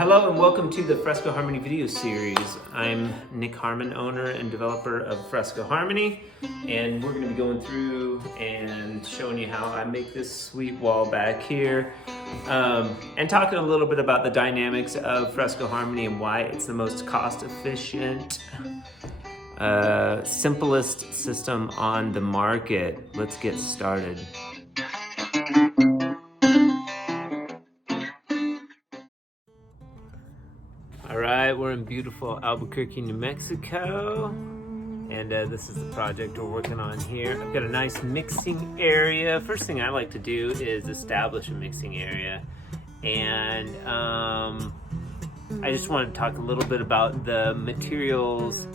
Hello and welcome to the Fresco Harmony video series. I'm Nick Harmon, owner and developer of Fresco Harmony, and we're going to be going through and showing you how I make this sweet wall back here, and talking a little bit about the dynamics of Fresco Harmony and why it's the most cost-efficient, simplest system on the market. Let's get started. All right, we're in beautiful Albuquerque, New Mexico, and this is the project we're working on here. I've got a nice mixing area. First thing I like to do is establish a mixing area, and I just want to talk a little bit about the materials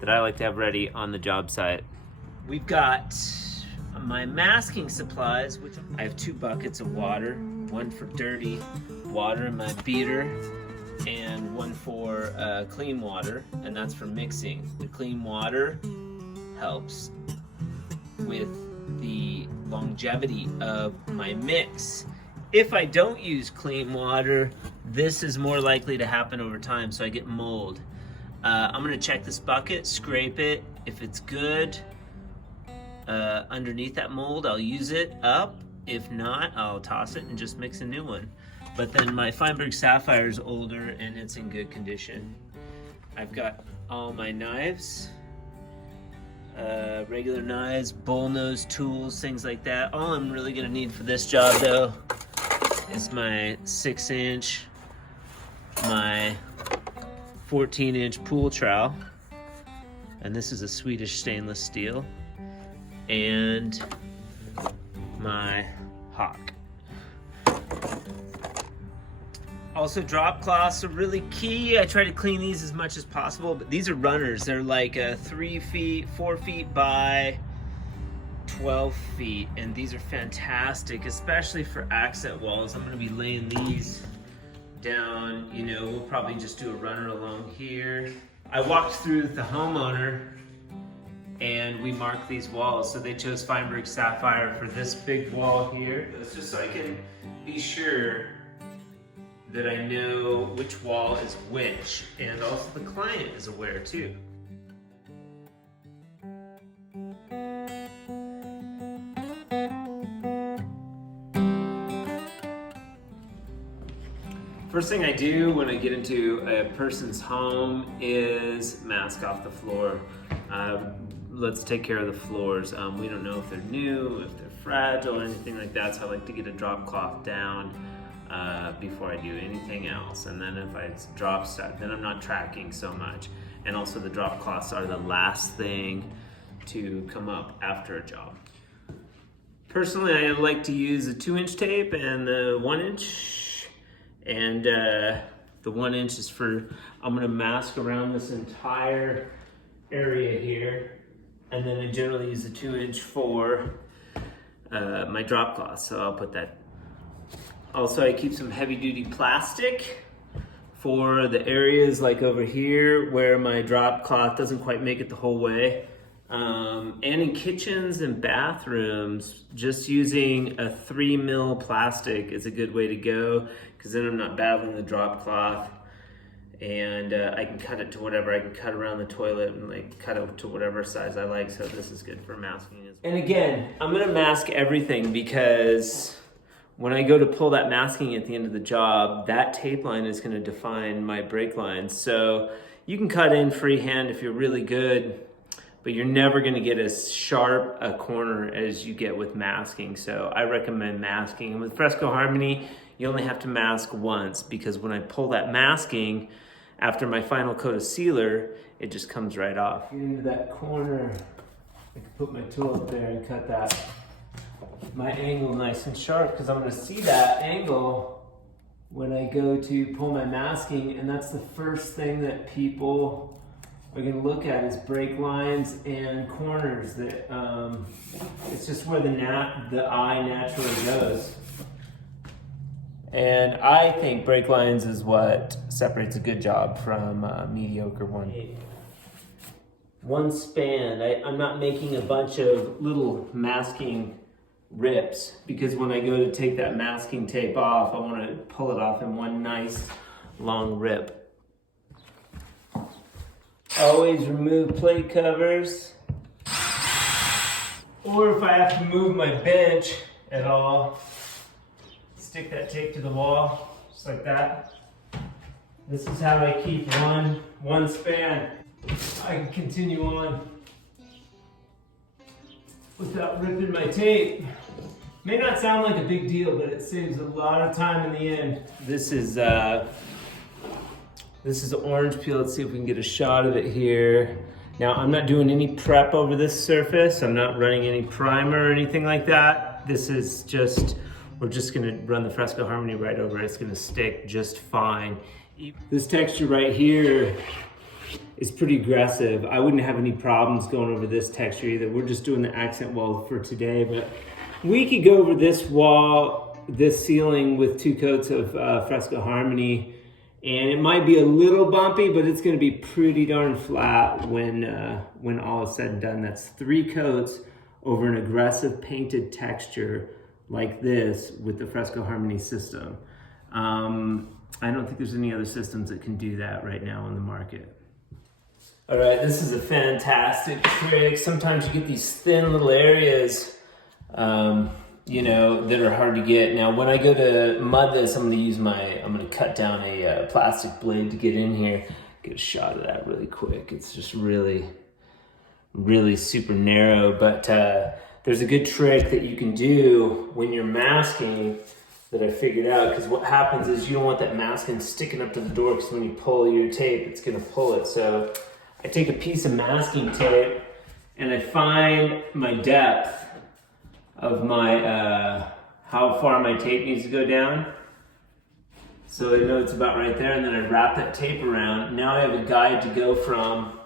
that I like to have ready on the job site. We've got my masking supplies, which I have 2 buckets of water, one for dirty water in my beater, and one for clean water, and that's for mixing. The clean water helps with the longevity of my mix. If I don't use clean water, this is more likely to happen over time, so I get mold. I'm gonna check this bucket, scrape it. If it's good underneath that mold, I'll use it up. If not, I'll toss it and just mix a new one. But then my Feinberg Sapphire is older and it's in good condition. I've got all my knives, regular knives, bullnose tools, things like that. All I'm really gonna need for this job though is my 6-inch, my 14-inch pool trowel, and this is a Swedish stainless steel, and my hawk. Also, drop cloths are really key. I try to clean these as much as possible, but these are runners. They're like 4 feet by 12 feet, and these are fantastic, especially for accent walls. I'm gonna be laying these down, you know, we'll probably just do a runner along here. I walked through with the homeowner and we marked these walls. So they chose Feinberg Sapphire for this big wall here. It's just so I can be sure that I know which wall is which, and also the client is aware too. First thing I do when I get into a person's home is mask off the floor. Let's take care of the floors. We don't know if they're new, if they're fragile, or anything like that, so I like to get a drop cloth down before I do anything else. And then if it's drop stuff, then I'm not tracking so much. And also the drop cloths are the last thing to come up after a job. Personally, I like to use a 2-inch tape and the 1-inch. And the 1-inch is for, I'm gonna mask around this entire area here. And then I generally use a 2-inch for my drop cloth, so I'll put that. Also, I keep some heavy duty plastic for the areas like over here where my drop cloth doesn't quite make it the whole way. And in kitchens and bathrooms, just using a 3mm plastic is a good way to go, because then I'm not battling the drop cloth, and I can cut it to whatever. I can cut around the toilet and like cut it to whatever size I like, so this is good for masking as well. And again, I'm gonna mask everything because when I go to pull that masking at the end of the job, that tape line is gonna define my break lines. So you can cut in freehand if you're really good, but you're never gonna get as sharp a corner as you get with masking. So I recommend masking. And with Fresco Harmony, you only have to mask once, because when I pull that masking, after my final coat of sealer, it just comes right off. Get into that corner, I can put my tool up there and cut that, my angle nice and sharp, because I'm gonna see that angle when I go to pull my masking, and that's the first thing that people are gonna look at is break lines and corners. That it's just where the eye naturally goes. And I think break lines is what separates a good job from a mediocre one. One span. I'm not making a bunch of little masking rips, because when I go to take that masking tape off, I want to pull it off in one nice long rip. Always remove plate covers. Or if I have to move my bench at all, stick that tape to the wall, just like that. This is how I keep one span. I can continue on without ripping my tape. May not sound like a big deal, but it saves a lot of time in the end. This is orange peel. Let's see if we can get a shot of it here. Now, I'm not doing any prep over this surface. I'm not running any primer or anything like that. This is just, we're just gonna run the Fresco Harmony right over it. It's gonna stick just fine. This texture right here is pretty aggressive. I wouldn't have any problems going over this texture either. We're just doing the accent wall for today, but we could go over this wall, this ceiling with 2 coats of Fresco Harmony, and it might be a little bumpy, but it's gonna be pretty darn flat when all is said and done. That's 3 coats over an aggressive painted texture like this with the Fresco Harmony system. I don't think there's any other systems that can do that right now on the market. All right, this is a fantastic trick. Sometimes you get these thin little areas, you know, that are hard to get. Now, when I go to mud this, I'm gonna cut down a plastic blade to get in here. Get a shot of that really quick. It's just really, really super narrow, but there's a good trick that you can do when you're masking that I figured out, because what happens is you don't want that masking sticking up to the door, because when you pull your tape, it's gonna pull it. So I take a piece of masking tape and I find my depth of my, how far my tape needs to go down. So I know it's about right there, and then I wrap that tape around. Now I have a guide to go from.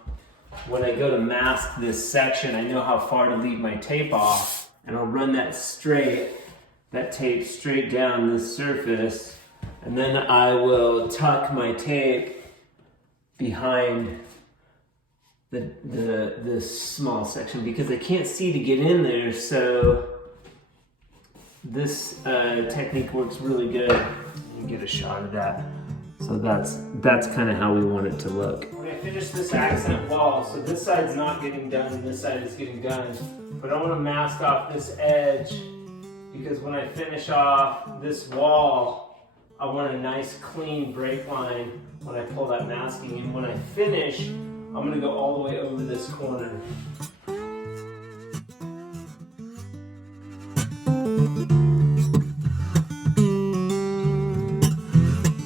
When I go to mask this section, I know how far to leave my tape off, and I'll run that tape straight down this surface, and then I will tuck my tape behind this small section because I can't see to get in there. So this technique works really good. You can get a shot of that. So that's kind of how we want it to look. We're gonna finish this accent wall. So this side's not getting done and this side is getting done. But I want to mask off this edge because when I finish off this wall, I want a nice clean break line when I pull that masking. And when I finish, I'm gonna go all the way over this corner.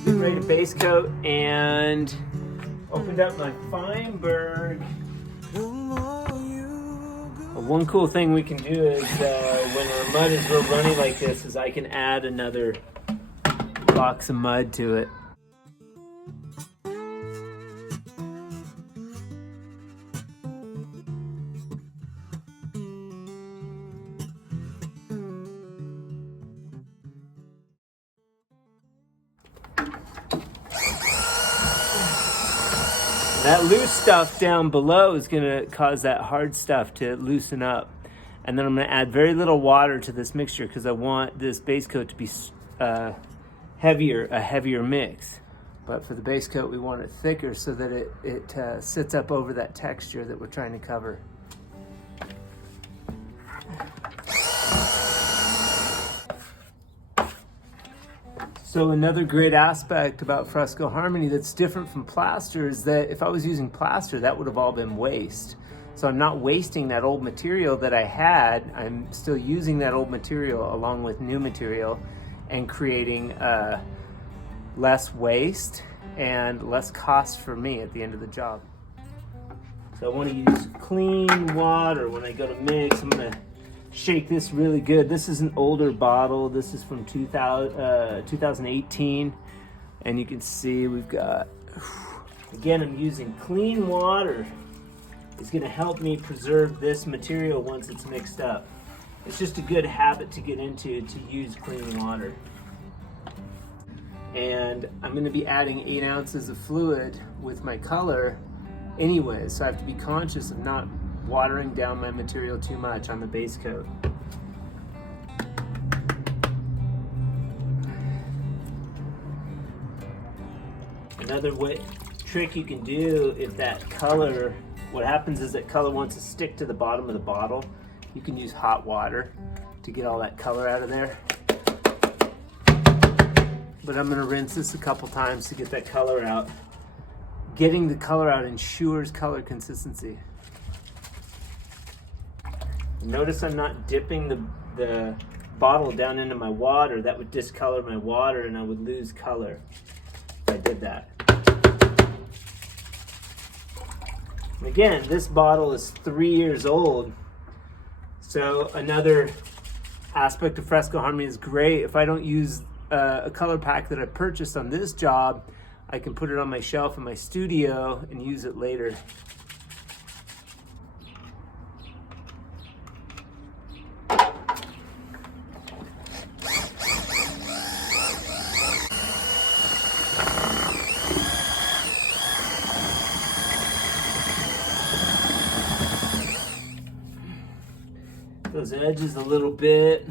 Ready to base coat and opened up my Feinberg. One cool thing we can do is when our mud is real runny like this is I can add another box of mud to it. That loose stuff down below is going to cause that hard stuff to loosen up. And then I'm going to add very little water to this mixture because I want this base coat to be a heavier mix. But for the base coat, we want it thicker so that it sits up over that texture that we're trying to cover. So another great aspect about Fresco Harmony that's different from plaster is that if I was using plaster, that would have all been waste. So I'm not wasting that old material that I had. I'm still using that old material along with new material and creating less waste and less cost for me at the end of the job. So I want to use clean water when I go to mix. I'm going to shake this really good. This is an older bottle. This is from 2018. And you can see we've got, again, I'm using clean water. It's going to help me preserve this material once it's mixed up. It's just a good habit to get into to use clean water. And I'm going to be adding 8 ounces of fluid with my color anyway, so I have to be conscious of not watering down my material too much on the base coat. Another trick you can do if that color, what happens is that color wants to stick to the bottom of the bottle. You can use hot water to get all that color out of there. But I'm gonna rinse this a couple times to get that color out. Getting the color out ensures color consistency. Notice I'm not dipping the bottle down into my water. That would discolor my water and I would lose color if I did that. And again, this bottle is 3 years old. So another aspect of Fresco Harmony is great. If I don't use a color pack that I purchased on this job, I can put it on my shelf in my studio and use it later. Those edges a little bit.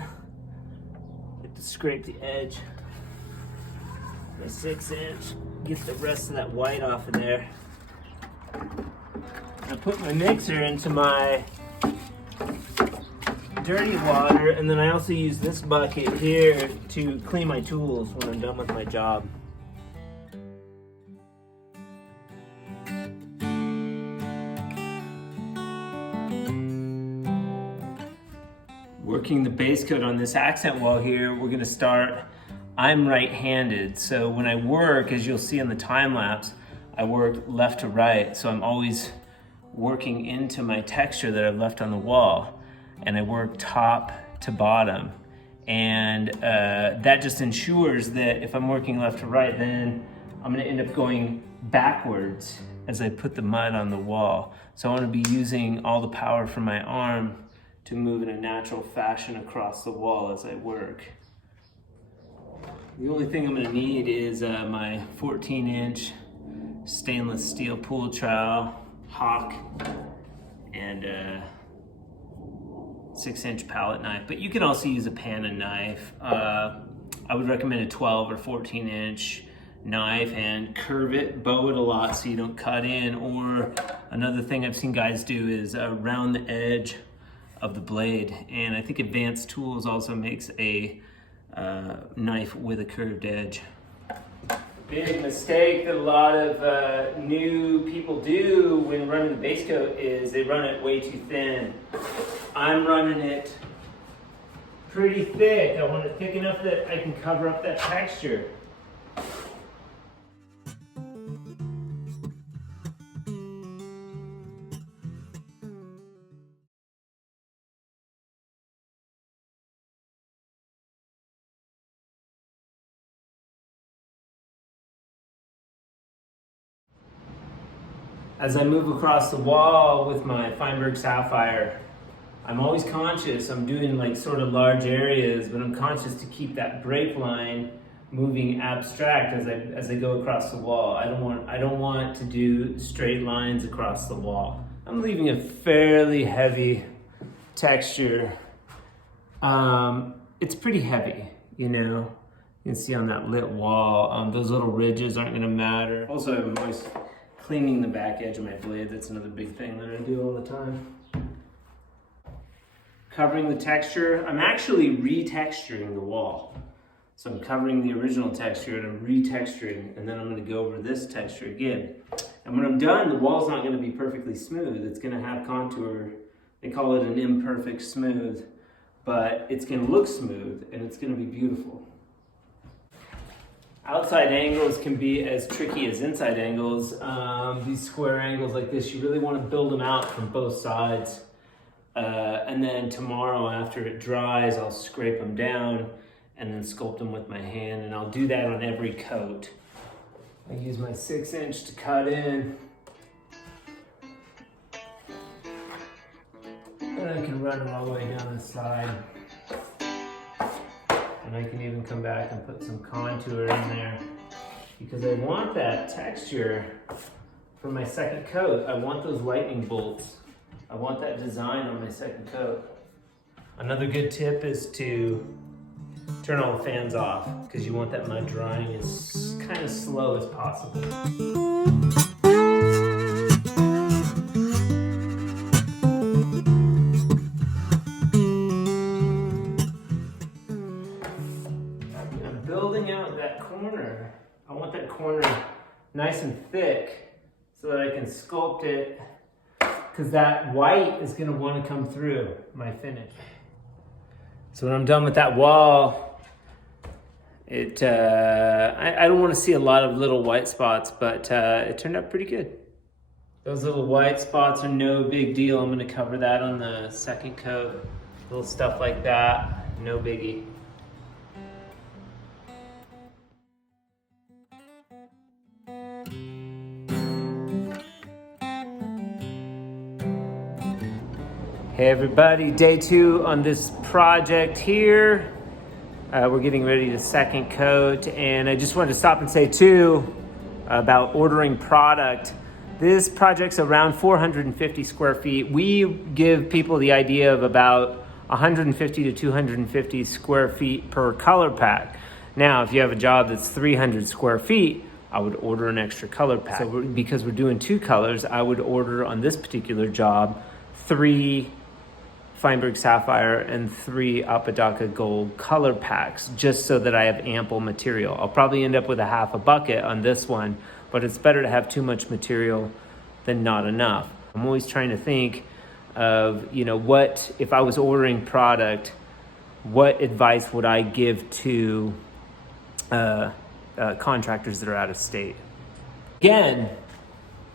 Like to scrape the edge. My 6-inch. Get the rest of that white off of there. I put my mixer into my dirty water, and then I also use this bucket here to clean my tools when I'm done with my job. Working the base coat on this accent wall here, we're gonna start, I'm right-handed, so when I work, as you'll see in the time lapse, I work left to right, so I'm always working into my texture that I've left on the wall, and I work top to bottom. And that just ensures that if I'm working left to right, then I'm gonna end up going backwards as I put the mud on the wall. So I wanna be using all the power from my arm to move in a natural fashion across the wall as I work. The only thing I'm gonna need is my 14-inch stainless steel pool trowel, hawk, and a 6-inch palette knife, but you can also use a pan and knife. I would recommend a 12 or 14-inch knife and curve it, bow it a lot so you don't cut in, or another thing I've seen guys do is round the edge of the blade, and I think Advanced Tools also makes a knife with a curved edge. Big mistake that a lot of new people do when running the base coat is they run it way too thin. I'm running it pretty thick. I want it thick enough that I can cover up that texture. As I move across the wall with my Feinberg Sapphire, I'm always conscious, I'm doing like sort of large areas, but I'm conscious to keep that break line moving abstract as I go across the wall. I don't want to do straight lines across the wall. I'm leaving a fairly heavy texture. It's pretty heavy, you know. You can see on that lit wall, those little ridges aren't gonna matter. Also, I'm always cleaning the back edge of my blade. That's another big thing that I do all the time. Covering the texture, I'm actually retexturing the wall. So I'm covering the original texture and I'm retexturing, and then I'm gonna go over this texture again. And when I'm done, the wall's not gonna be perfectly smooth. It's gonna have contour. They call it an imperfect smooth, but it's gonna look smooth and it's gonna be beautiful. Outside angles can be as tricky as inside angles. These square angles like this, you really want to build them out from both sides. And then tomorrow after it dries, I'll scrape them down and then sculpt them with my hand, and I'll do that on every coat. I use my 6-inch to cut in. And I can run it all the way down the side. And I can even come back and put some contour in there because I want that texture for my second coat. I want those lightning bolts. I want that design on my second coat. Another good tip is to turn all the fans off because you want that mud drying as kind of slow as possible. I'm building out that corner. I want that corner nice and thick so that I can sculpt it, because that white is going to want to come through my finish. So when I'm done with that wall, I don't want to see a lot of little white spots, but it turned out pretty good. Those little white spots are no big deal. I'm going to cover that on the second coat. Little stuff like that, no biggie. Hey everybody, day 2 on this project here. We're getting ready to second coat, and I just wanted to stop and say too about ordering product. This project's around 450 square feet. We give people the idea of about 150 to 250 square feet per color pack. Now, if you have a job that's 300 square feet, I would order an extra color pack. So because we're doing 2 colors, I would order on this particular job 3 Feinberg Sapphire and 3 Apodaca Gold color packs, just so that I have ample material. I'll probably end up with a half a bucket on this one, but it's better to have too much material than not enough. I'm always trying to think of, what, if I was ordering product, what advice would I give to contractors that are out of state? Again,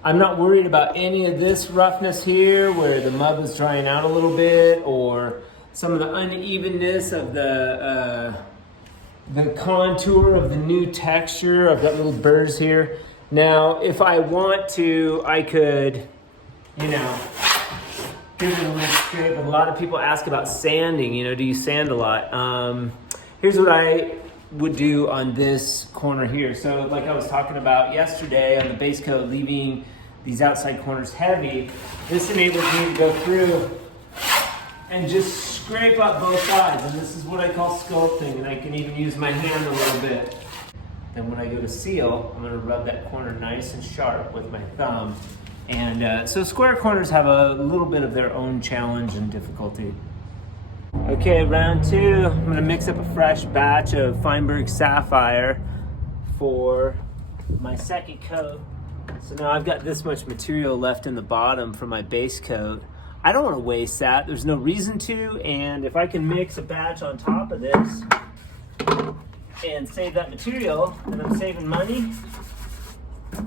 I'm not worried about any of this roughness here where the mud was drying out a little bit, or some of the unevenness of the contour of the new texture. I've got little burrs here. Now, if I want to, I could, give it a little scrape. A lot of people ask about sanding, do you sand a lot? Here's what I would do on this corner here. So like I was talking about yesterday on the base coat, leaving these outside corners heavy, this enables me to go through and just scrape up both sides. And this is what I call sculpting, and I can even use my hand a little bit. Then when I go to seal, I'm gonna rub that corner nice and sharp with my thumb. And so square corners have a little bit of their own challenge and difficulty. Okay, round 2, I'm gonna mix up a fresh batch of Feinberg Sapphire for my second coat. So now I've got this much material left in the bottom for my base coat. I don't want to waste that. There's no reason to, and if I can mix a batch on top of this and save that material, then I'm saving money,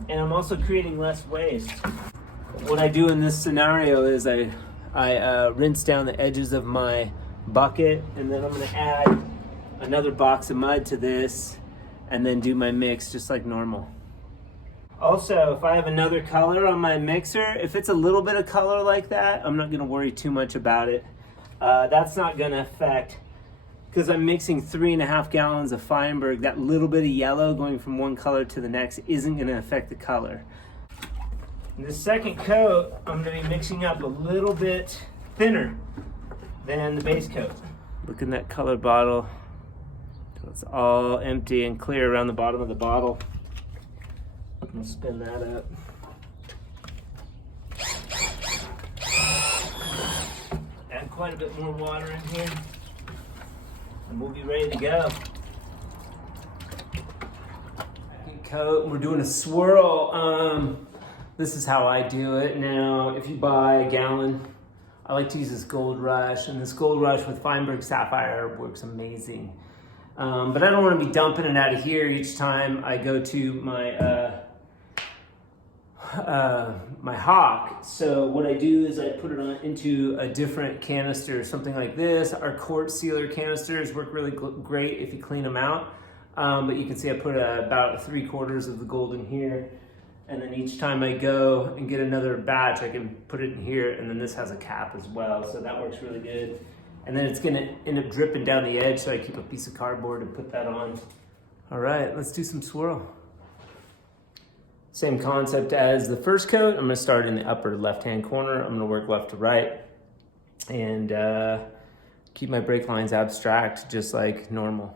and I'm also creating less waste. What I do in this scenario is I rinse down the edges of my bucket, and then I'm going to add another box of mud to this, and then do my mix just like normal. Also, if I have another color on my mixer, if it's a little bit of color like that, I'm not going to worry too much about it. That's not going to affect, because I'm mixing 3.5 gallons of Feinberg, that little bit of yellow going from one color to the next isn't going to affect the color. In the second coat, I'm going to be mixing up a little bit thinner than the base coat. Look in that color bottle. It's all empty and clear around the bottom of the bottle. I'm gonna spin that up. Add quite a bit more water in here, and we'll be ready to go. Second coat, we're doing a swirl. This is how I do it. Now, if you buy a gallon, I like to use this Gold Rush, and this Gold Rush with Feinberg Sapphire works amazing. But I don't want to be dumping it out of here each time I go to my my hawk. So what I do is I put it on into a different canister, something like this. Our quart sealer canisters work really great if you clean them out. But you can see I put about 3/4 of the gold in here. And then each time I go and get another batch, I can put it in here, and then this has a cap as well, so that works really good. And then it's gonna end up dripping down the edge, so I keep a piece of cardboard and put that on. All right, let's do some swirl. Same concept as the first coat. I'm gonna start in the upper left-hand corner. I'm gonna work left to right and keep my break lines abstract, just like normal.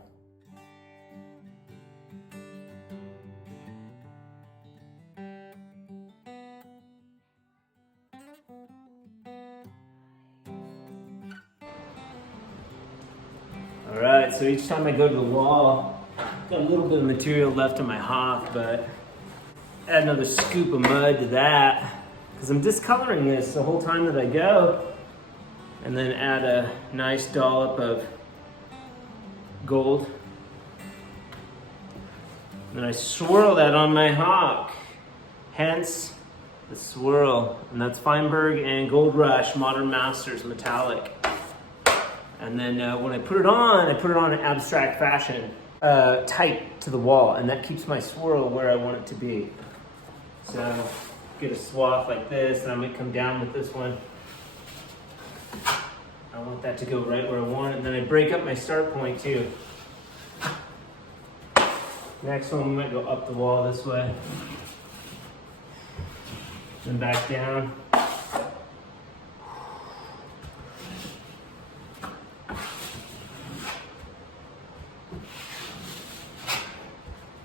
All right, so each time I go to the wall, got a little bit of material left in my hock, but add another scoop of mud to that, because I'm discoloring this the whole time that I go. And then add a nice dollop of gold. And then I swirl that on my hock, hence the swirl. And that's Feinberg and Gold Rush Modern Masters metallic. And then when I put it on in abstract fashion, tight to the wall, and that keeps my swirl where I want it to be. So get a swath like this, and I might come down with this one. I want that to go right where I want it, and then I break up my start point too. Next one, we might go up the wall this way. Then back down.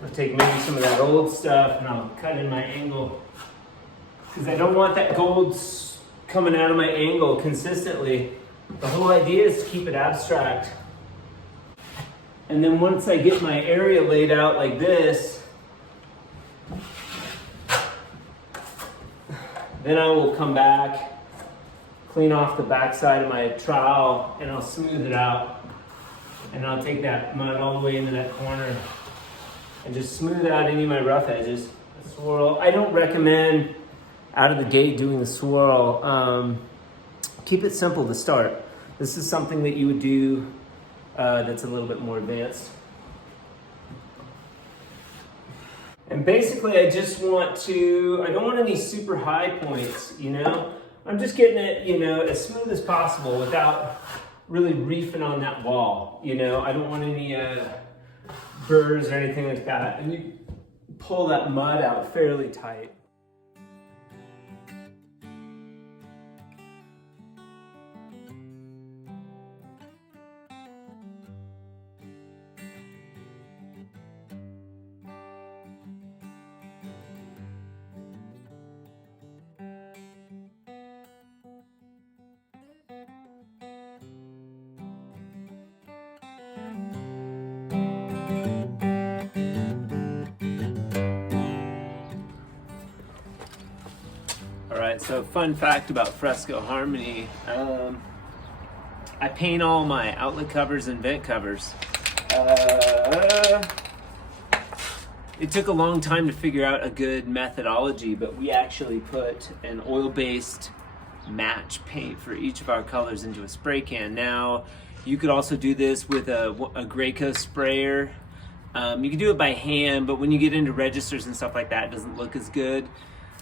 I'll take maybe some of that old stuff and I'll cut in my angle, because I don't want that gold coming out of my angle consistently. The whole idea is to keep it abstract. And then once I get my area laid out like this, then I will come back, clean off the backside of my trowel, and I'll smooth it out. And I'll take that mud all the way into that corner and just smooth out any of my rough edges. The swirl, I don't recommend out of the gate doing the swirl. Keep it simple to start. This is something that you would do that's a little bit more advanced. And basically I just want to, I don't want any super high points, you know? I'm just getting it, you know, as smooth as possible without really reefing on that wall, you know? I don't want any burrs or anything like that. And you pull that mud out fairly tight. All right, so fun fact about Fresco Harmony, I paint all my outlet covers and vent covers. It took a long time to figure out a good methodology, but we actually put an oil-based match paint for each of our colors into a spray can. Now, you could also do this with a Graco sprayer. You can do it by hand, but when you get into registers and stuff like that, it doesn't look as good.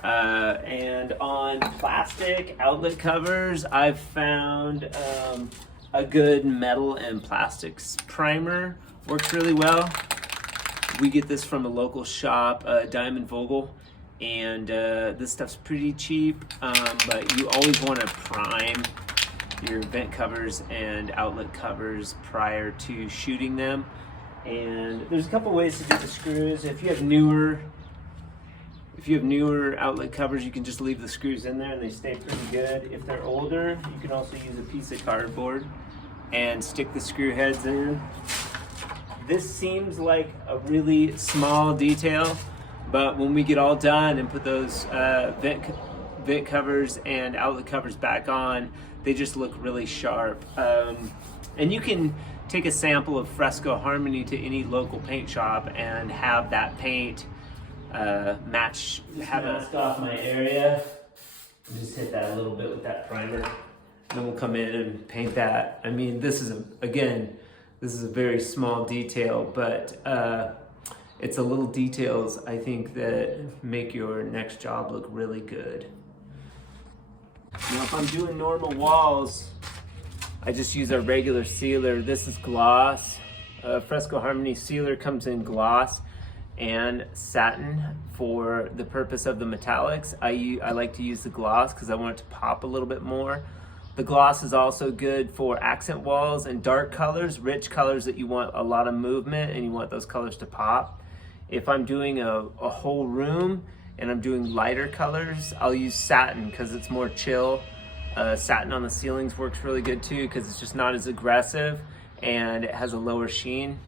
And on plastic outlet covers, I've found a good metal and plastics primer. Works really well. We get this from a local shop, Diamond Vogel, and this stuff's pretty cheap, but you always want to prime your vent covers and outlet covers prior to shooting them. And there's a couple ways to do the screws. If you have newer outlet covers, you can just leave the screws in there and they stay pretty good. If they're older, you can also use a piece of cardboard and stick the screw heads in. This seems like a really small detail, but when we get all done and put those vent covers and outlet covers back on, they just look really sharp. And you can take a sample of Fresco Harmony to any local paint shop and have that paint match, mask off my area. Just hit that a little bit with that primer. And then we'll come in and paint that. I mean, this is a very small detail, but it's the little details, I think, that make your next job look really good. Now, if I'm doing normal walls, I just use a regular sealer. This is gloss. Fresco Harmony sealer comes in gloss and satin. For the purpose of the metallics, I like to use the gloss because I want it to pop a little bit more. The gloss is also good for accent walls and dark colors, rich colors that you want a lot of movement and you want those colors to pop. If I'm doing a whole room and I'm doing lighter colors, I'll use satin because it's more chill. Satin on the ceilings works really good too because it's just not as aggressive and it has a lower sheen.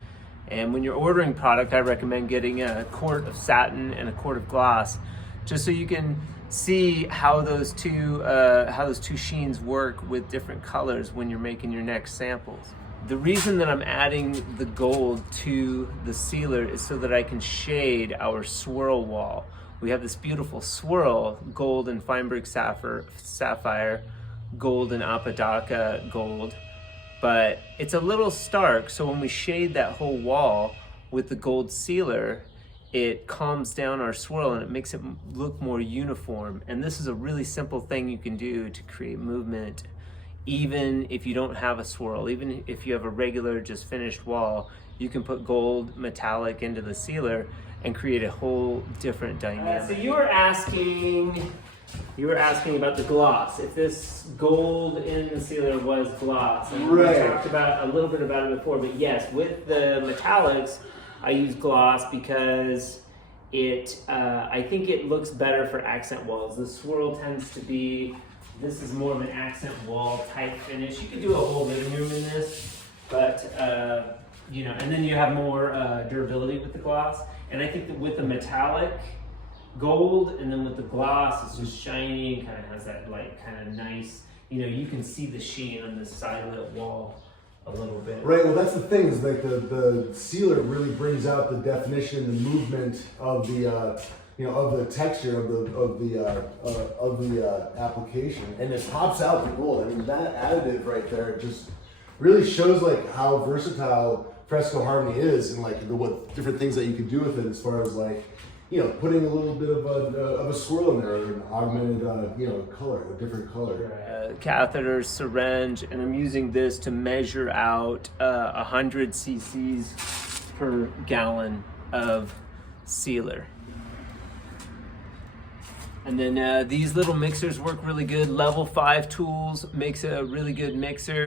And when you're ordering product, I recommend getting a quart of satin and a quart of gloss, just so you can see how those two sheens work with different colors when you're making your next samples. The reason that I'm adding the gold to the sealer is so that I can shade our swirl wall. We have this beautiful swirl, gold and Feinberg sapphire, gold and Apodaca gold, but it's a little stark, so when we shade that whole wall with the gold sealer, it calms down our swirl and it makes it look more uniform. And this is a really simple thing you can do to create movement, even if you don't have a swirl. Even if you have a regular just finished wall, you can put gold metallic into the sealer and create a whole different dynamic. So you were asking about the gloss, if this gold in the sealer was gloss. And right. We talked about a little bit about it before, but yes, with the metallics, I use gloss because I think it looks better for accent walls. The swirl tends to be, this is more of an accent wall type finish. You could do a whole living room in this, but and then you have more durability with the gloss. And I think that with the metallic gold and then with the gloss, it's just shiny and kind of has that like kind of nice, you can see the sheen on this side-lit wall a little bit. Right, well that's the thing, is like the sealer really brings out the definition and the movement of the of the texture of the application, and it pops out the gold. I mean, that additive right there just really shows like how versatile Fresco Harmony is, and like what different things that you can do with it, as far as like putting a little bit of a swirl in there, or an augmented color, a different color. Catheter, syringe, and I'm using this to measure out 100 cc's per gallon of sealer. And then these little mixers work really good. Level 5 tools makes a really good mixer.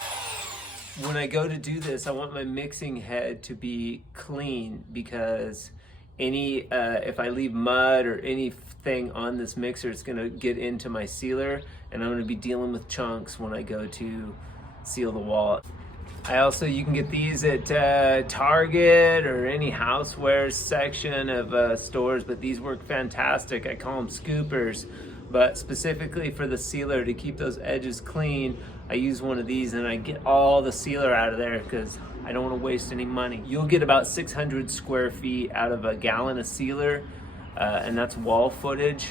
When I go to do this, I want my mixing head to be clean, because if I leave mud or anything on this mixer, it's gonna get into my sealer, and I'm gonna be dealing with chunks when I go to seal the wall. You can get these at Target or any housewares section of stores, but these work fantastic. I call them scoopers, but specifically for the sealer, to keep those edges clean, I use one of these and I get all the sealer out of there because I don't want to waste any money. You'll get about 600 square feet out of a gallon of sealer, and that's wall footage.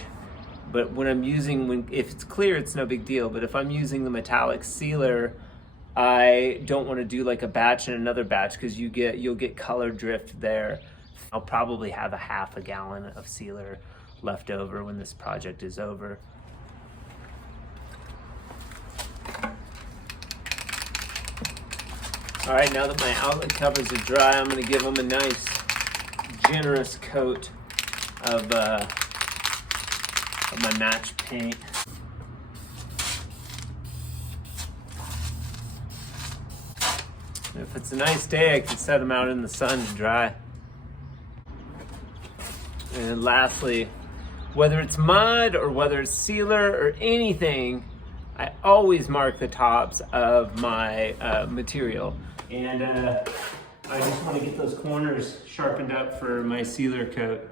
But if it's clear, it's no big deal. But if I'm using the metallic sealer, I don't want to do like a batch and another batch, because you'll get color drift there. I'll probably have a half a gallon of sealer left over when this project is over. All right, now that my outlet covers are dry, I'm gonna give them a nice, generous coat of my match paint. If it's a nice day, I can set them out in the sun to dry. And lastly, whether it's mud or whether it's sealer or anything, I always mark the tops of my material. And I just want to get those corners sharpened up for my sealer coat.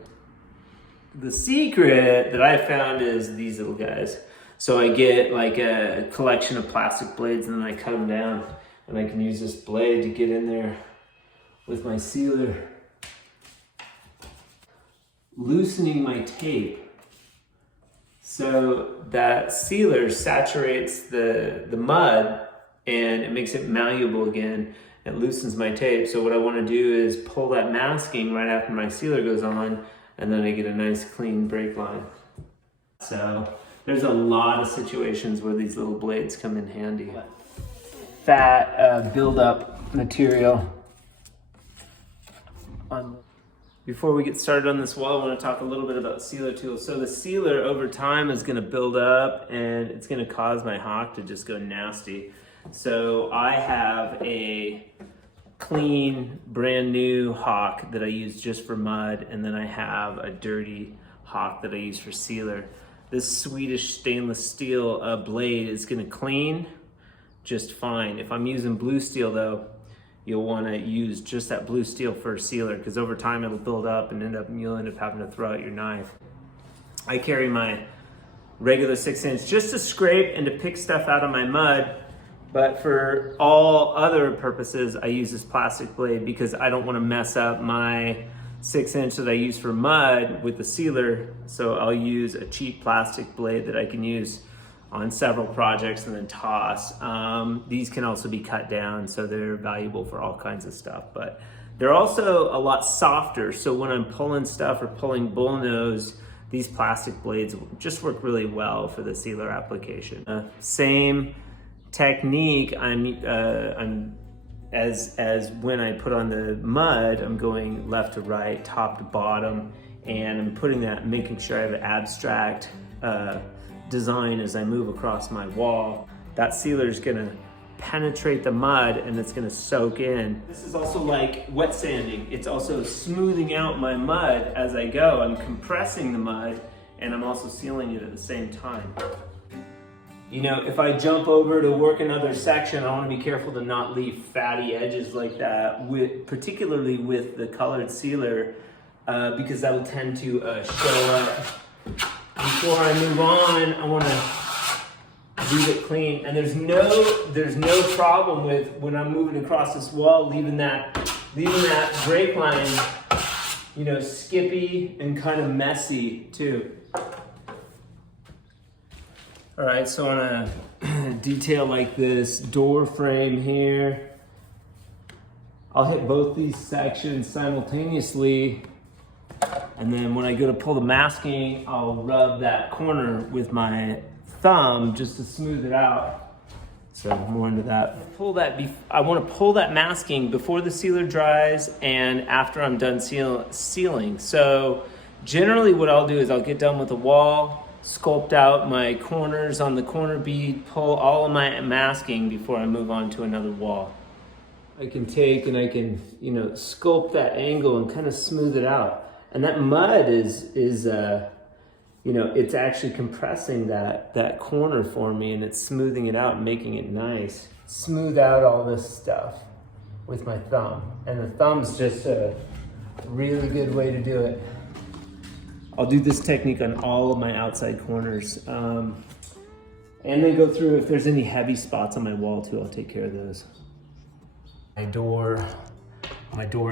The secret that I found is these little guys. So I get like a collection of plastic blades, and then I cut them down, and I can use this blade to get in there with my sealer. Loosening my tape so that sealer saturates the mud and it makes it malleable again. It loosens my tape. So what I want to do is pull that masking right after my sealer goes on, and then I get a nice clean break line. So there's a lot of situations where these little blades come in handy. Fat build-up material. Before we get started on this wall, I want to talk a little bit about sealer tools. So the sealer over time is going to build up and it's going to cause my hawk to just go nasty. So I have a clean, brand new hawk that I use just for mud, and then I have a dirty hawk that I use for sealer. This Swedish stainless steel blade is going to clean just fine. If I'm using blue steel though, you'll want to use just that blue steel for a sealer, because over time it'll build up and you'll end up having to throw out your knife. I carry my regular 6-inch just to scrape and to pick stuff out of my mud. But for all other purposes, I use this plastic blade because I don't want to mess up my 6-inch that I use for mud with the sealer. So I'll use a cheap plastic blade that I can use on several projects and then toss. These can also be cut down, so they're valuable for all kinds of stuff. But they're also a lot softer. So when I'm pulling stuff or pulling bullnose, these plastic blades just work really well for the sealer application. Same technique, as when I put on the mud, I'm going left to right, top to bottom, and I'm putting that, making sure I have an abstract design as I move across my wall. That sealer is gonna penetrate the mud and it's gonna soak in. This is also like wet sanding. It's also smoothing out my mud as I go. I'm compressing the mud and I'm also sealing it at the same time. You know, if I jump over to work another section, I want to be careful to not leave fatty edges like that, particularly with the colored sealer, because that will tend to show up. Before I move on, I want to leave it clean. And there's no problem with, when I'm moving across this wall, leaving that break line, you know, skippy and kind of messy too. All right, so on a detail like this door frame here, I'll hit both these sections simultaneously, and then when I go to pull the masking, I'll rub that corner with my thumb just to smooth it out. So more into that. I want to pull that masking before the sealer dries and after I'm done sealing. So generally what I'll do is I'll get done with the wall, sculpt out my corners on the corner bead, pull all of my masking before I move on to another wall. I can take and I can, you know, sculpt that angle and kind of smooth it out. And that mud is you know, it's actually compressing that corner for me, and it's smoothing it out and making it nice. Smooth out all this stuff with my thumb. And the thumb's just a really good way to do it. I'll do this technique on all of my outside corners. And then go through, if there's any heavy spots on my wall too, I'll take care of those. My door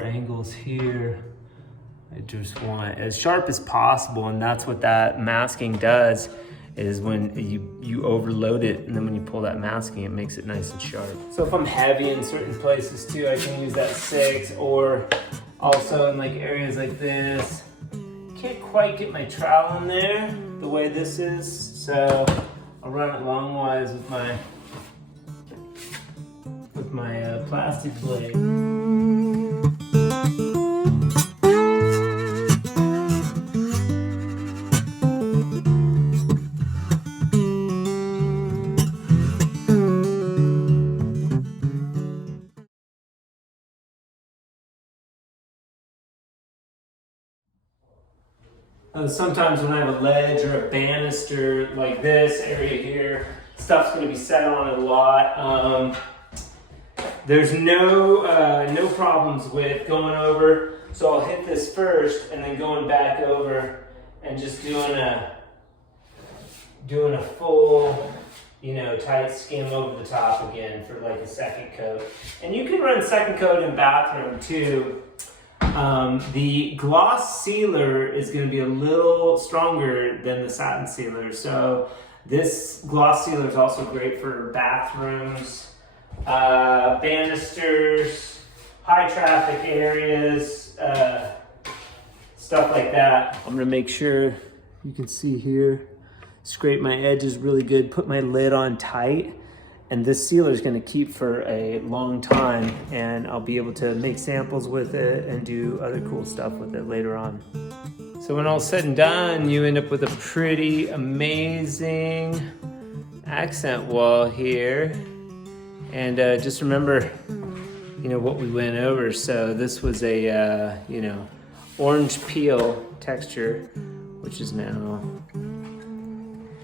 angles here, I just want as sharp as possible, and that's what that masking does, is when you overload it, and then when you pull that masking, it makes it nice and sharp. So if I'm heavy in certain places too, I can use that 6, or also in like areas like this. Can't quite get my trowel in there the way this is, so I'll run it longwise with my plastic blade. Sometimes when I have a ledge or a banister like this area here, stuff's going to be set on it a lot. There's no problems with going over, so I'll hit this first and then going back over and just doing a full, you know, tight skim over the top again for like a second coat. And you can run second coat in bathroom too. The gloss sealer is going to be a little stronger than the satin sealer, so this gloss sealer is also great for bathrooms, banisters, high traffic areas, stuff like that. I'm going to make sure you can see here, scrape my edges really good, put my lid on tight, And this sealer is going to keep for a long time, and I'll be able to make samples with it and do other cool stuff with it later on. So when all's said and done, you end up with a pretty amazing accent wall here. And just remember, you know, what we went over. So this was a, you know, orange peel texture, which is now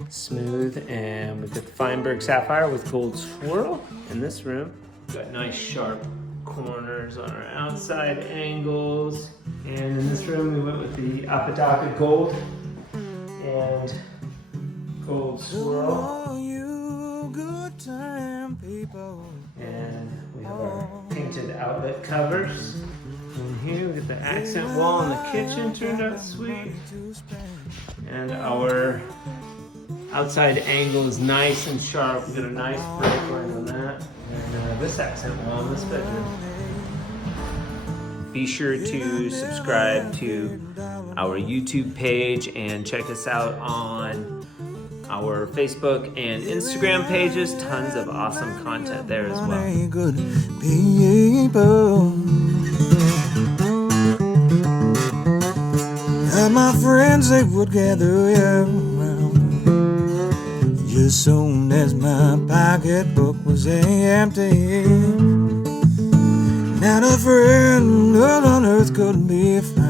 smooth, and we've got the Feinberg Sapphire with gold swirl in this room. We've got nice sharp corners on our outside angles, and in this room we went with the Apodaca gold and gold swirl. And we have our painted outlet covers. And here we get the accent wall in the kitchen, turned out sweet. And our outside angle is nice and sharp. We got a nice break line on that. And this accent wall in this bedroom. Be sure to subscribe to our YouTube page and check us out on our Facebook and Instagram pages. Tons of awesome content there as well. Good people. And my friends, they would gather around just soon as my pocketbook was empty. Not a friend on earth could be found.